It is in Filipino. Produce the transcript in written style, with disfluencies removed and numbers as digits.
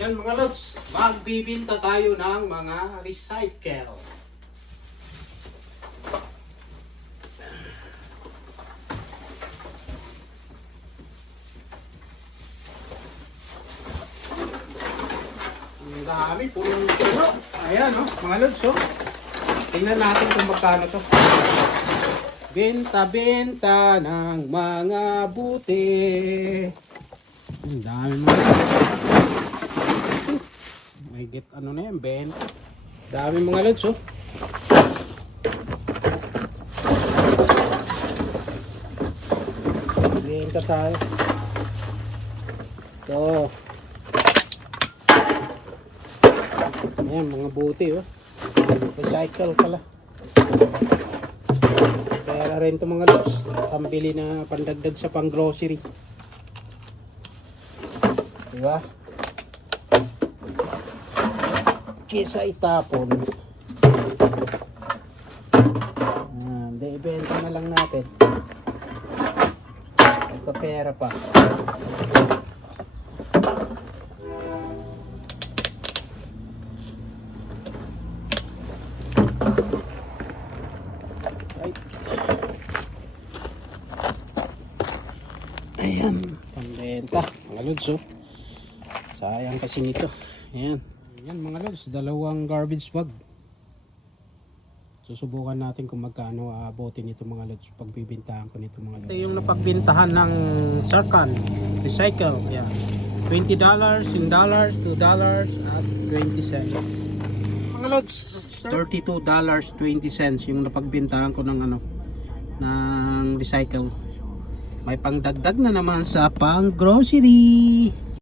Yan mga lods, magbibinta tayo ng mga recycle. Ang dami, punong puno. Ayan mga lods tingnan natin kung magkano to. Benta-benta ng mga buti. Ang dami mga lods. May get ano na yan, benta. Dami mga lods benta tayo. Ito. Ayan, mga buti recycle pala. Kaya rin ito mga lods, pambili na pandagdag sa pang grocery. Diba? Kesa itapon. Hindi, ibenta na lang natin. Magkapera pa. Ayan, pambenta mga lods sayang kasi nito. Ayan mga lods, dalawang garbage bag. Susubukan natin kung magkano aabotin nito mga lods pagbibintahan ko nito mga lods. Ito yung napagbintahan ng Sarkan recycle. Ayan, $20 in dollars, $2 at 20 cents mga lods. $32.20 yung napagbintahan ko ng ng recycle. May pangdagdag na naman sa pang grocery.